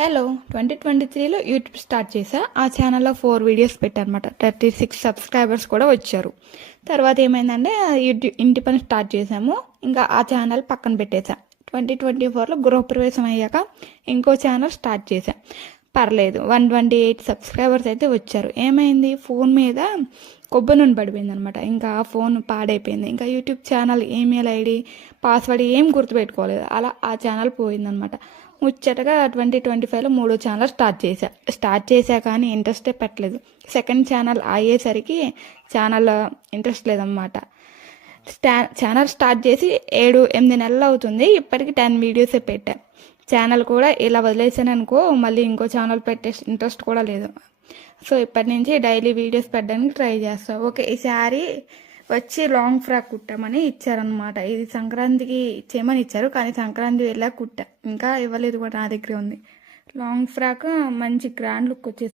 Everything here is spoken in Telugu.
హలో 2023లో యూట్యూబ్ స్టార్ట్ చేశా. ఆ ఛానల్లో 4 వీడియోస్ పెట్టానమాట. 36 సబ్స్క్రైబర్స్ కూడా వచ్చారు. తర్వాత ఏమైందంటే ఇంటి పని స్టార్ట్ చేసాము. ఇంకా ఆ ఛానల్ పక్కన పెట్టేశా. 2024లో గృహప్రవేశం అయ్యాక ఇంకో ఛానల్ స్టార్ట్ చేశా. పర్లేదు 128 సబ్స్క్రైబర్స్ అయితే వచ్చారు. ఏమైంది, ఫోన్ మీద కొబ్బరి నూనె పడిపోయింది అనమాట. ఇంకా ఆ ఫోన్ పాడైపోయింది. ఇంకా YouTube channel email ID password ఏం గుర్తుపెట్టుకోలేదు. అలా ఆ ఛానల్ పోయిందనమాట. ముచ్చటగా 2025లో 3వ ఛానల్ స్టార్ట్ చేశా కానీ ఇంట్రెస్టే పెట్టలేదు. సెకండ్ ఛానల్ అయ్యేసరికి ఛానల్ ఇంట్రెస్ట్ లేదన్నమాట. ఛానల్ స్టార్ట్ చేసి 7-8 నెలలు అవుతుంది. ఇప్పటికి 10 వీడియోసే పెట్టా. ఛానల్ కూడా ఇలా వదిలేసాను అనుకో, మళ్ళీ ఇంకో ఛానల్ పెట్టే ఇంట్రెస్ట్ కూడా లేదు. సో ఇప్పటి నుంచి డైలీ వీడియోస్ పెట్టడానికి ట్రై చేస్తా. ఓకే, ఈసారి వచ్చి లాంగ్ ఫ్రాక్ కుట్టామని ఇచ్చారనమాట. ఇది సంక్రాంతికి ఇచ్చేయమని ఇచ్చారు, కానీ సంక్రాంతి వెళ్ళాక కుట్టా. ఇంకా ఇవ్వలేదు కూడా, నా దగ్గరే ఉంది. లాంగ్ ఫ్రాక్ మంచి గ్రాండ్ లుక్ వచ్చేసి